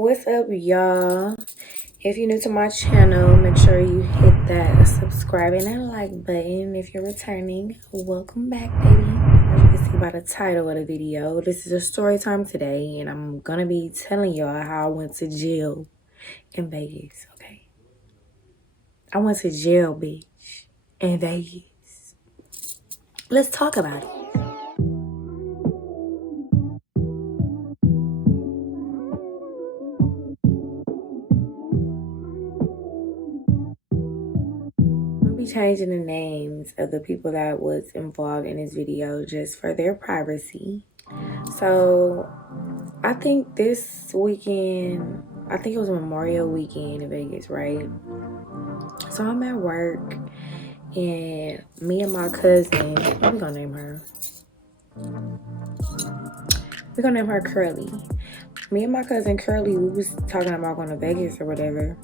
What's up, y'all? If you're new to my channel, make sure you hit that subscribe and that like button. If you're returning, welcome back, baby. As you can see by the title of the video, this is a story time today, and I'm gonna be telling y'all how I went to jail in Vegas, okay? I went to jail, bitch, in Vegas. Let's talk about it. I'll be changing the names of the people that was involved in this video just for their privacy. So I think this weekend, I think it was Memorial weekend in Vegas, right? So I'm at work and me and my cousin, what we gonna name her? We're gonna name her Curly. Me and my cousin Curly, we was talking about going to Vegas or whatever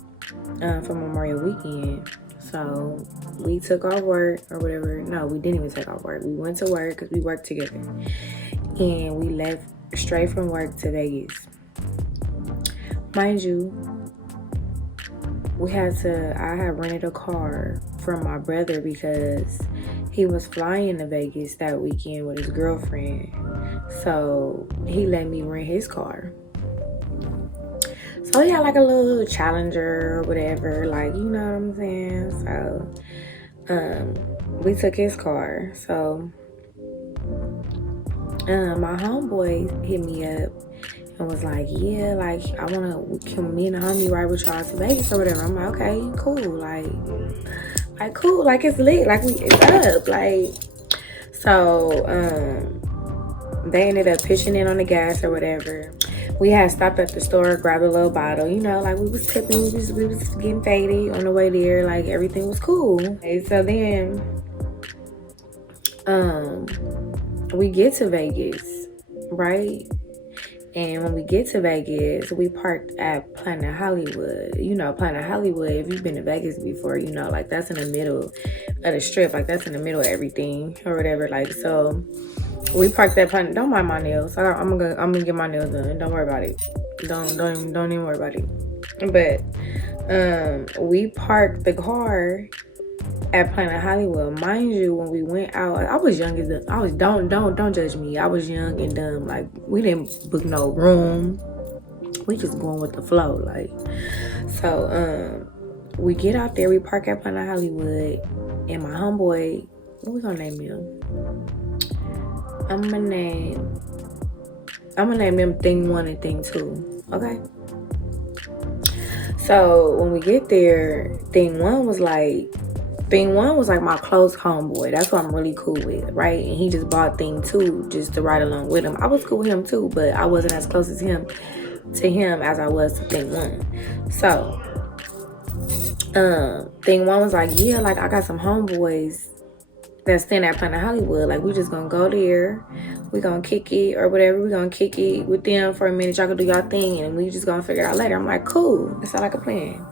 for Memorial weekend. So we took off work or whatever. No, we didn't even take off work. We went to work because we worked together. And we left straight from work to Vegas. Mind you, I had rented a car from my brother because he was flying to Vegas that weekend with his girlfriend. So he let me rent his car. So he had like a little Challenger or whatever, like, you know what I'm saying? So we took his car. So my homeboy hit me up and was like, yeah, like, can me and the homie ride with y'all to Vegas or whatever? I'm like, okay, cool. Like cool, like it's lit, like it's up, like. So they ended up pitching in on the gas or whatever. We had stopped at the store, grabbed a little bottle, you know, like we was tipping, we was getting faded on the way there, like everything was cool. Okay, so then we get to Vegas, right? And when we get to Vegas, we parked at Planet Hollywood. You know, Planet Hollywood, if you've been to Vegas before, you know, like that's in the middle of the strip. Like that's in the middle of everything or whatever. Like, so we parked at Planet. Don't mind my nails. I'm gonna get my nails done. Don't worry about it. Don't even worry about it. But we parked the car at Planet Hollywood. Mind you, when we went out, I was young as don't judge me. I was young and dumb. Like, we didn't book no room. We just going with the flow. Like, so we get out there, we park at Planet Hollywood, and my homeboy, what we gonna name him? I'm gonna name him Thing 1 and Thing 2. Okay. So when we get there, Thing 1 was like my close homeboy. That's what I'm really cool with, right? And he just bought Thing 2 just to ride along with him. I was cool with him too, but I wasn't as close as him as I was to Thing 1. So Thing 1 was like, yeah, like I got some homeboys that's staying at Planet Hollywood. Like, we just gonna go there, we gonna kick it or whatever. We gonna kick it with them for a minute. Y'all can do y'all thing, and we just gonna figure it out later. I'm like, cool. That sound like a plan.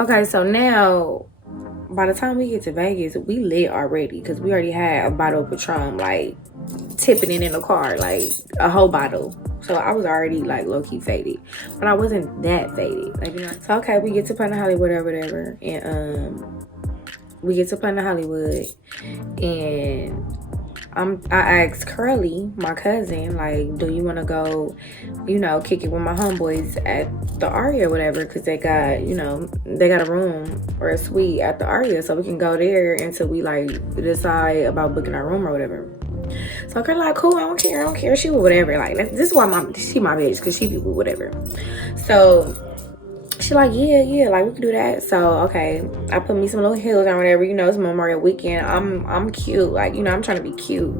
Okay, so now, by the time we get to Vegas, we lit already because we already had a bottle of Patron, like, tipping it in the car, like, a whole bottle. So I was already, like, low-key faded. But I wasn't that faded. Like, you know? So, okay, we get to Planet Hollywood or whatever. And, we get to Planet Hollywood. And I asked Curly, my cousin, like, do you want to go, you know, kick it with my homeboys at the Aria or whatever? Because they got, you know, they got a room or a suite at the Aria. So we can go there until we, like, decide about booking our room or whatever. So Curly like, cool, I don't care. She would whatever. Like, this is why she my bitch, because she be with whatever. So she like, yeah, like we could do that. So okay, I put me some little heels on, whatever, you know, it's Memorial weekend. I'm cute, like, you know, I'm trying to be cute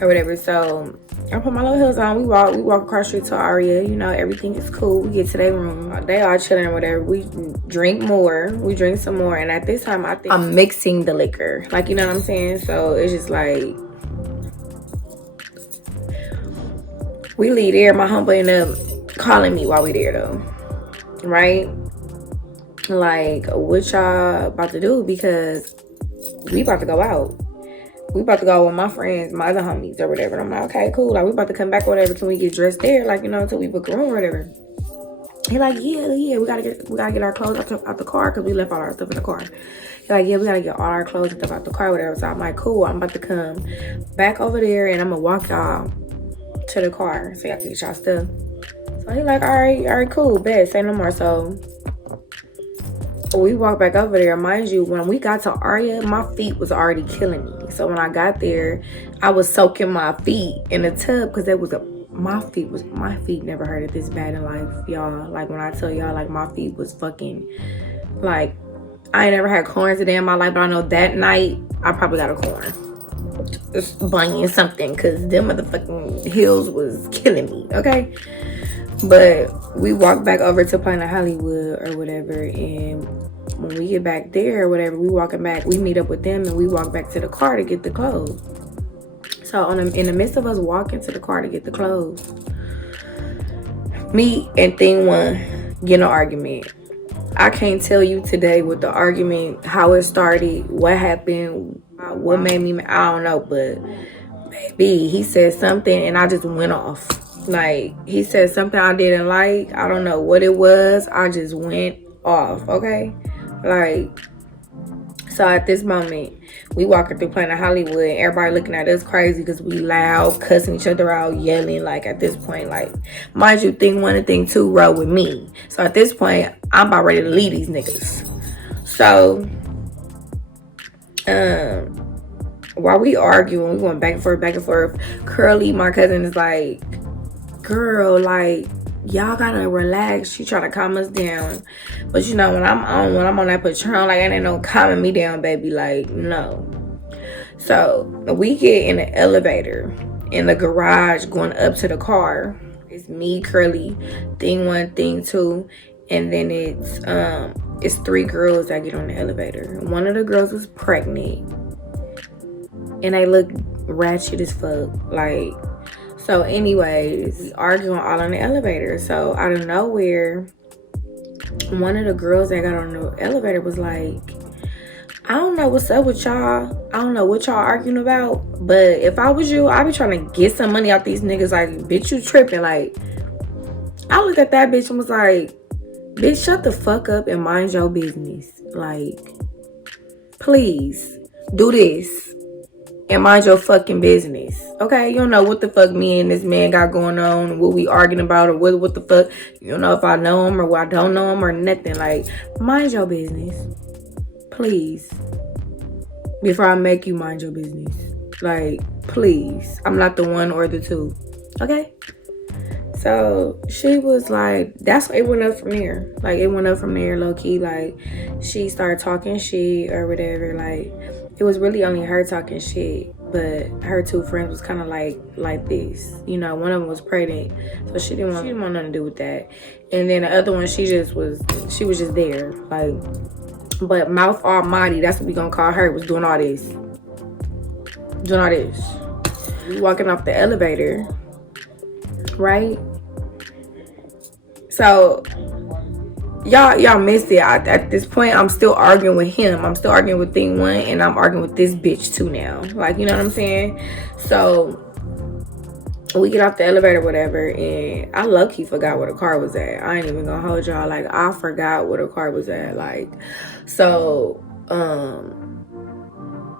or whatever. So I put my little heels on. We walk across the street to Aria, you know, everything is cool. We get to their room, they all chilling or whatever. We drink some more, and at this time I think I'm mixing the liquor, like, you know what I'm saying? So it's just like, we leave there. My homeboy ended up calling me while we there though, right? Like, what y'all about to do? Because we about to go out. We about to go with my friends, my other homies or whatever. And I'm like, okay, cool. Like, we about to come back or whatever. Can we get dressed there? Like, you know, until we book a room or whatever. He like, yeah, we gotta get our clothes out the car because we left all our stuff in the car. He like, yeah, we gotta get all our clothes and stuff out the car, whatever. So I'm like, cool, I'm about to come back over there and I'm gonna walk y'all to the car so y'all can get y'all stuff. So he like, all right, cool, bet, say no more. So we walked back over there. Mind you, when we got to Aria, my feet was already killing me. So when I got there, I was soaking my feet in the tub because my feet never hurted this bad in life, y'all. Like when I tell y'all, like my feet was fucking, like I ain't never had corns a day in my life, but I know that night I probably got a corn. Just bunion something, because them motherfucking heels was killing me, okay? But we walked back over to Planet Hollywood or whatever, and when we get back there or whatever, we meet up with them and we walk back to the car to get the clothes. So in the midst of us walking to the car to get the clothes, me and Thing One get in an argument. I can't tell you today what the argument, how it started, what happened, what made me, I don't know, but baby, he said something and I just went off. Like, he said something I didn't like. I don't know what it was. I just went off, okay? Like, so at this moment, we walking through Planet Hollywood, everybody looking at us crazy because we loud, cussing each other out, yelling. Like, at this point, like, mind you, Thing One and Thing Two rode with me. So at this point, I'm about ready to leave these niggas. So, while we arguing, we going back and forth. Curly, my cousin, is like, girl, like, y'all gotta relax. She try to calm us down, but you know, when I'm on that Patron, like, it ain't no calming me down, baby. Like, no. So we get in the elevator in the garage going up to the car. It's me, Curly, Thing One, Thing Two, and then it's three girls that get on the elevator. One of the girls was pregnant and they look ratchet as fuck, like. So anyways, we arguing all on the elevator. So out of nowhere, one of the girls that got on the elevator was like, I don't know what's up with y'all. I don't know what y'all arguing about. But if I was you, I'd be trying to get some money out these niggas. Like, bitch, you tripping. Like, I looked at that bitch and was like, bitch, shut the fuck up and mind your business. Like, please do this and mind your fucking business, okay? You don't know what the fuck me and this man got going on, what we arguing about, or what the fuck. You don't know if I know him or what I don't know him or nothing. Like, mind your business, please, before I make you mind your business. Like, please. I'm not the one or the two, okay? So she was like, it went up from there. Like, it went up from there, low-key. Like, she started talking shit or whatever. Like, it was really only her talking shit, but her two friends was kind of like this. You know, one of them was pregnant, so she didn't want nothing to do with that. And then the other one, she was just there. Like, but Mouth Almighty, that's what we gonna call her, was doing all this. We walking off the elevator, right? So y'all missed it. At this point, I'm still arguing with him. I'm still arguing with Thing One, and I'm arguing with this bitch too now. Like, you know what I'm saying? So we get off the elevator, whatever, and I low-key forgot where the car was at. I ain't even gonna hold y'all. Like, I forgot where the car was at. Like, so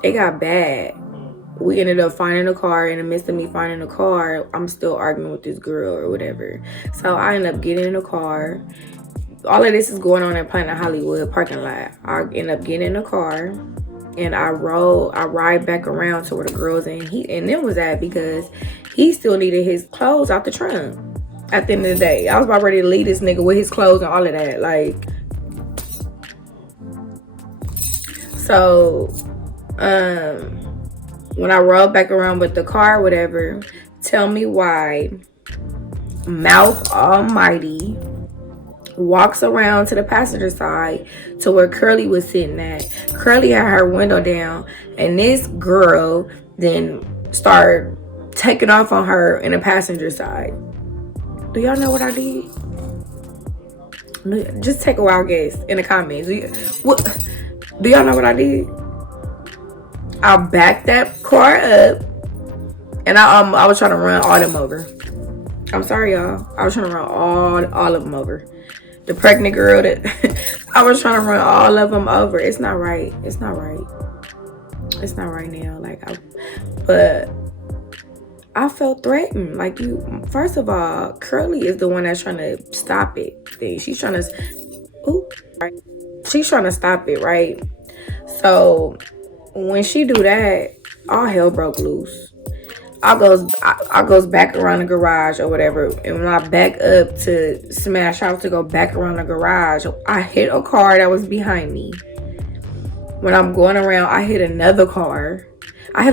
it got bad. We ended up finding a car. In the midst of me finding a car, I'm still arguing with this girl or whatever. So I end up getting in a car. All of this is going on in Planet Hollywood parking lot. I end up getting in a car and I ride back around to where the girls and them was at, because he still needed his clothes out the trunk. At the end of the day, I was about ready to leave this nigga with his clothes and all of that. Like, so when I rode back around with the car, whatever, tell me why Mouth Almighty walks around to the passenger side to where Curly was sitting at. Curly had her window down, and this girl then started taking off on her in the passenger side. Do y'all know what I did? Just take a wild guess in the comments. Do y'all know what I did? I backed that car up, and I was trying to run all them over. I'm sorry, y'all. I was trying to run all of them over. The pregnant girl that I was trying to run all of them over. It's not right. It's not right. It's not right now. Like, but I felt threatened. Like, you, first of all, Curly is the one that's trying to stop it. She's trying to, right? She's trying to stop it, right? So when she do that, all hell broke loose. I goes back around the garage or whatever, and when I back up to smash out to go back around the garage, I hit a car that was behind me. When I'm going around, I hit another car. I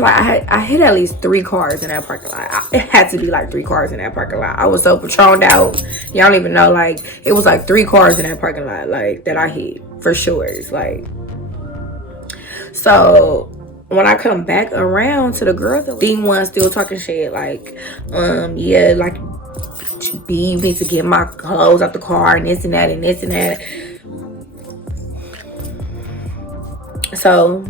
hit at least 3 cars in that parking lot. It had to be like 3 cars in that parking lot. I was so patroned out. Y'all don't even know, like, it was like 3 cars in that parking lot, like, that I hit for sure. It's like, so when I come back around to the girls, the one still talking shit, like, yeah, like, B, you need to get my clothes out the car and this and that and this and that. So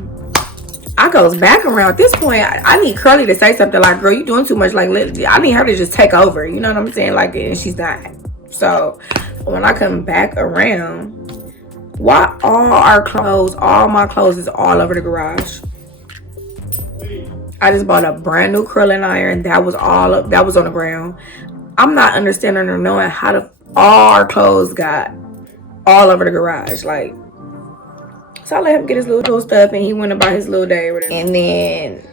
I goes back around. At this point, I need Curly to say something like, girl, you doing too much. Like, I need her to just take over. You know what I'm saying? Like, and she's not. So when I come back around, why all my clothes is all over the garage? I just bought a brand new curling iron. That was on the ground. I'm not understanding or knowing how all our clothes got all over the garage. Like, so I let him get his little stuff and he went about his little day or whatever. And then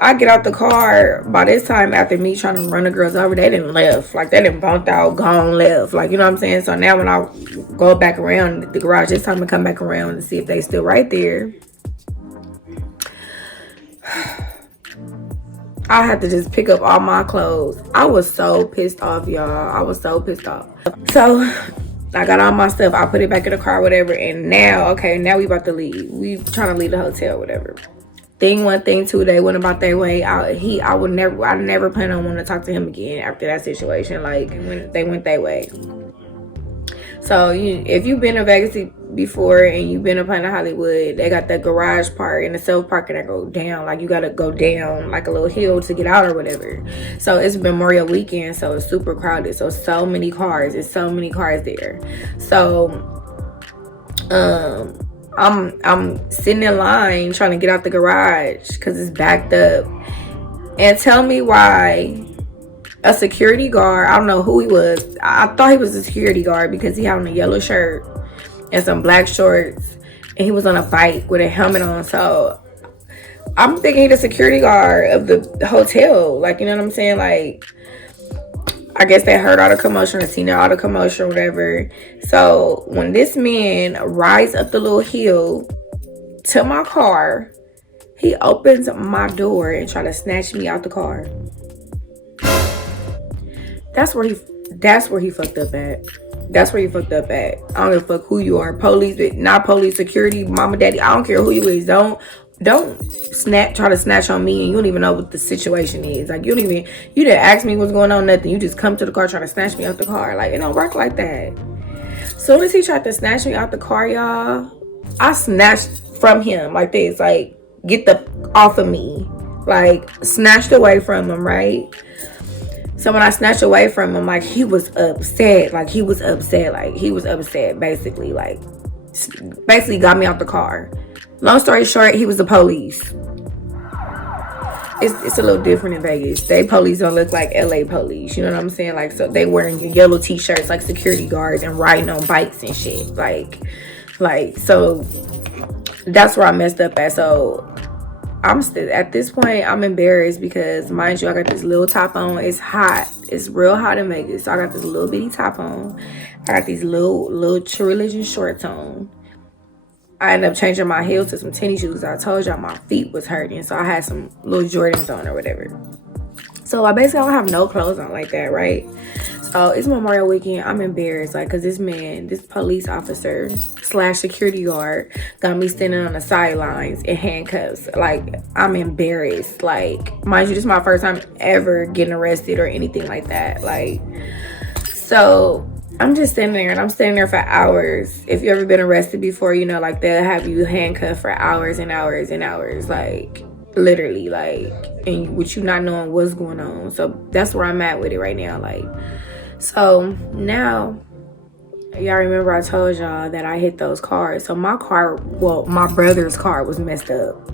I get out the car. By this time, after me trying to run the girls over, they didn't left. Like, they didn't bumped out, gone, left. Like, you know what I'm saying? So now when I go back around the garage, it's time to come back around and see if they still right there. I had to just pick up all my clothes. I was so pissed off, y'all. I was so pissed off. So I got all my stuff. I put it back in the car, whatever. And now, okay, now we about to leave. We trying to leave the hotel, whatever. Thing one, thing two, they went about their way. I never plan on wanting to talk to him again after that situation. Like, they went their way. So if you've been to Vegas before and you've been up in Hollywood, they got that garage part and the self parking that go down. Like, you gotta go down like a little hill to get out or whatever. So it's Memorial weekend, so it's super crowded. So many cars. It's so many cars there. So I'm sitting in line trying to get out the garage because it's backed up. And tell me why a security guard, I don't know who he was. I thought he was a security guard because he had on a yellow shirt and some black shorts. And he was on a bike with a helmet on. So I'm thinking he's the security guard of the hotel. Like, you know what I'm saying? Like, I guess they heard all the commotion or seen all the commotion or whatever. So when this man rides up the little hill to my car, he opens my door and try to snatch me out the car. That's where he fucked up at. That's where he fucked up at. I don't give a fuck who you are. Police, not police, security, mama, daddy. I don't care who you is. Don't try to snatch on me and you don't even know what the situation is. Like, you didn't ask me what's going on, nothing. You just come to the car trying to snatch me out the car. Like, it don't work like that. Soon as he tried to snatch me out the car, y'all, I snatched from him like this. Like, get the off of me. Like, snatched away from him, right? So when I snatched away from him, like, he was upset. Like, he was upset, basically. Like, basically got me out the car. Long story short, he was the police. It's a little different in Vegas. They police don't look like LA police. You know what I'm saying? Like, so they wearing yellow t-shirts like security guards and riding on bikes and shit. Like, so that's where I messed up at. So I'm still, at this point, I'm embarrassed because, mind you, I got this little top on. It's hot. It's real hot in Vegas. So I got this little bitty top on. I got these little True Religion shorts on. I ended up changing my heels to some tennis shoes. I told y'all my feet was hurting. So I had some little Jordans on or whatever. So I basically don't have no clothes on like that, right? So it's Memorial weekend. I'm embarrassed, like, because this man, this police officer / security guard got me standing on the sidelines in handcuffs. Like, I'm embarrassed. Like, mind you, this is my first time ever getting arrested or anything like that. Like, so I'm just standing there, and I'm standing there for hours. If you ever been arrested before, you know, like, they'll have you handcuffed for hours and hours and hours. Like, literally, like, and with you not knowing what's going on. So that's where I'm at with it right now. Like, so now, y'all remember I told y'all that I hit those cars. So my car, well, my brother's car was messed up.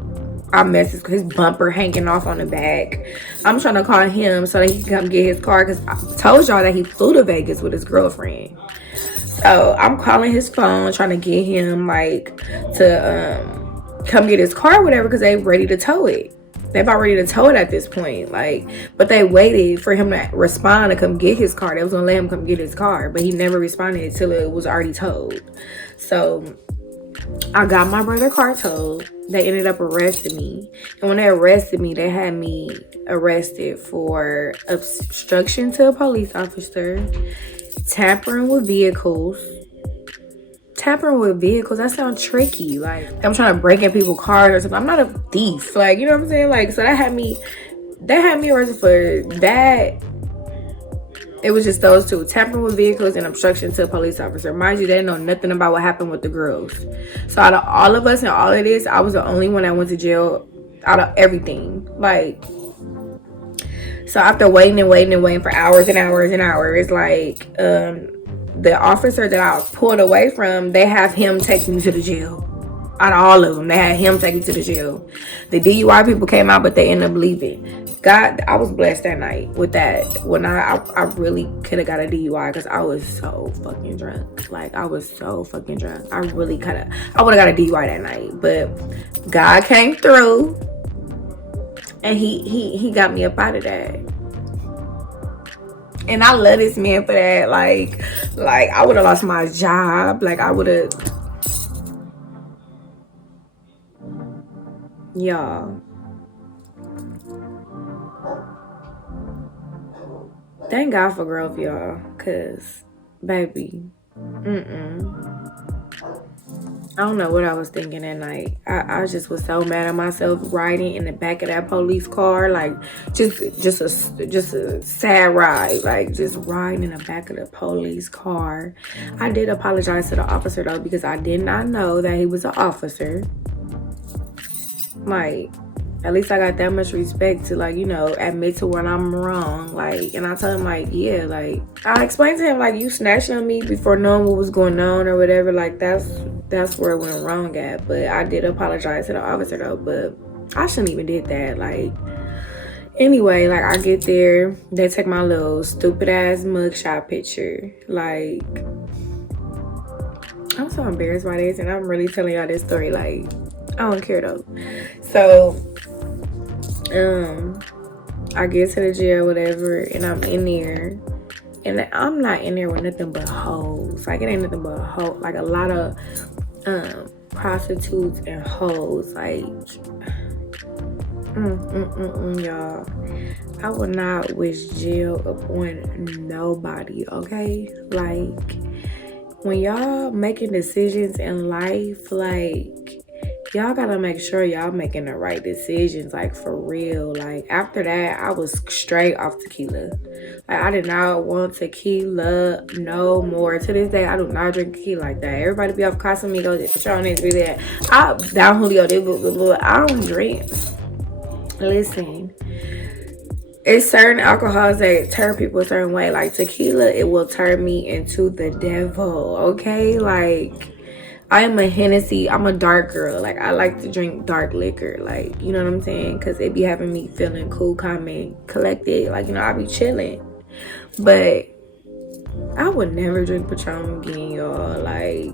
I messed his bumper hanging off on the back. I'm trying to call him so that he can come get his car, because I told y'all that he flew to Vegas with his girlfriend. So I'm calling his phone trying to get him, like, to come get his car or whatever, because they ready to tow it. They about ready to tow it at this point. Like, but they waited for him to respond to come get his car. They was gonna let him come get his car, but he never responded until it was already towed. So I got my brother's car towed. They ended up arresting me. And when they arrested me, they had me arrested for obstruction to a police officer, tampering with vehicles. Tampering with vehicles, that sounds tricky. Like, I'm trying to break in people's cars or something. I'm not a thief. Like, you know what I'm saying? Like, so they had me arrested for that. It was just those two: tampering with vehicles and obstruction to a police officer. Mind you, they didn't know nothing about what happened with the girls. So out of all of us and all of this, I was the only one that went to jail out of everything. Like, so after waiting for hours and hours and hours, like, the officer that I pulled away from, they have him take me to the jail. Out of all of them, they had him take me to the jail. The DUI people came out, but they ended up leaving. God, I was blessed that night with that. When I really could have got a DUI because I was so fucking drunk. Like, I was so fucking drunk. I would have got a DUI that night. But God came through, and he got me up out of that. And I love this man for that. Like I would have lost my job. Like, I would have. Y'all, thank God for growth, y'all. Cause, baby, I don't know what I was thinking that night. I just was so mad at myself riding in the back of that police car. Like, just a sad ride. Like, just riding in the back of the police car. I did apologize to the officer, though, because I did not know that he was an officer. Like, at least I got that much respect to, like, you know, admit to when I'm wrong. Like, and I told him, like, yeah, like, I explained to him, like, you snatched on me before knowing what was going on or whatever. Like, that's where it went wrong at. But I did apologize to the officer, though. But I shouldn't even did that. Like, anyway, like, I get there. They take my little stupid-ass mugshot picture. Like, I'm so embarrassed by this. And I'm really telling y'all this story, like, I don't care though. So I get to the jail, whatever, and I'm in there, and I'm not in there with nothing but hoes. Like, it ain't nothing but hoes. Like, a lot of prostitutes and hoes. Like, y'all, I would not wish jail upon nobody. Okay, like, when y'all making decisions in life, like, y'all gotta make sure y'all making the right decisions, like, for real. Like, after that, I was straight off tequila. Like, I did not want tequila no more. To this day, I do not drink tequila like that. Everybody be off Casamigos, Patron, be that. I down Julio, I don't drink. Listen, it's certain alcohols that turn people a certain way. Like, tequila, it will turn me into the devil. Okay, like, I am a Hennessy. I'm a dark girl. Like, I like to drink dark liquor. Like, you know what I'm saying? Because it be having me feeling cool, calm, and collected. Like, you know, I be chilling. But I would never drink Patron again, y'all. Like,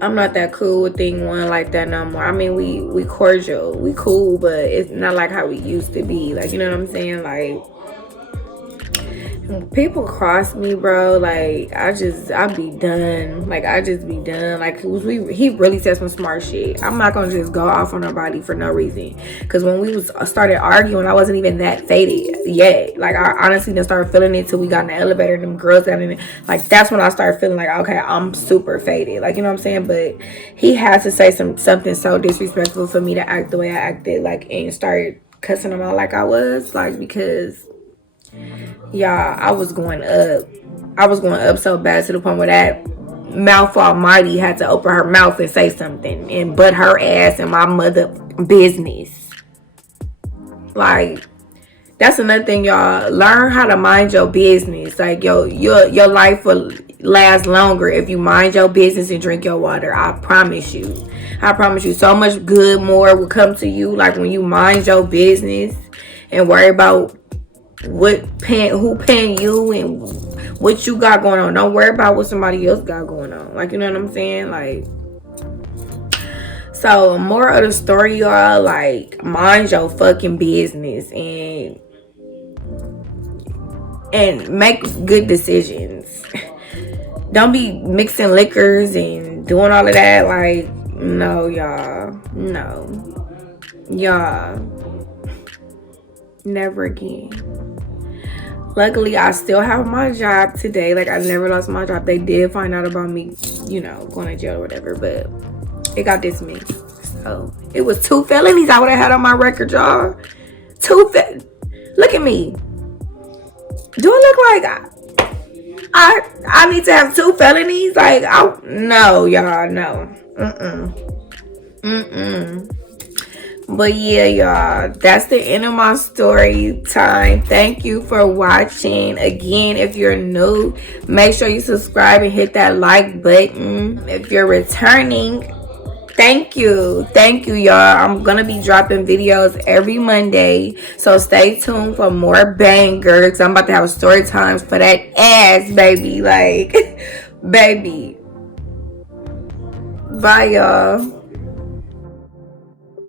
I'm not that cool with thing one like that no more. I mean, we cordial. We cool, but it's not like how we used to be. Like, you know what I'm saying? Like, people cross me, bro. Like, I be done. Like, I just be done. Like, he really said some smart shit. I'm not gonna just go off on nobody for no reason. Because when we started arguing, I wasn't even that faded yet. Like, I honestly didn't start feeling it till we got in the elevator and them girls got in it. Like, that's when I started feeling like, okay, I'm super faded. Like, you know what I'm saying? But he had to say something so disrespectful for me to act the way I acted. Like, and start cussing him out like I was. Like, because y'all, I was going up so bad to the point where mouth almighty had to open her mouth and say something and butt her ass in my mother business. Like, that's another thing, y'all. Learn how to mind your business. Like, your life will last longer if you mind your business and drink your water. I promise you. I promise you. So much good more will come to you. Like, when you mind your business and worry about who paying you and what you got going on. Don't worry about what somebody else got going on. Like, you know what I'm saying? Like, so more of the story, y'all, like, mind your fucking business and make good decisions. Don't be mixing liquors and doing all of that. Like, no, y'all. No. Y'all. Never again. Luckily, I still have my job today. Like, I never lost my job. They did find out about me, you know, going to jail or whatever, but it got dismissed. So, it was 2 felonies I would have had on my record, y'all. Look at me. Do it look like I need to have 2 felonies? Like, no, y'all, no. But yeah, y'all, that's the end of my story time. Thank you for watching. Again, if you're new, make sure you subscribe and hit that like button. If you're returning, thank you, y'all. I'm gonna be dropping videos every Monday, so stay tuned for more bangers. I'm about to have story times for that ass, baby. Like, baby. Bye, y'all.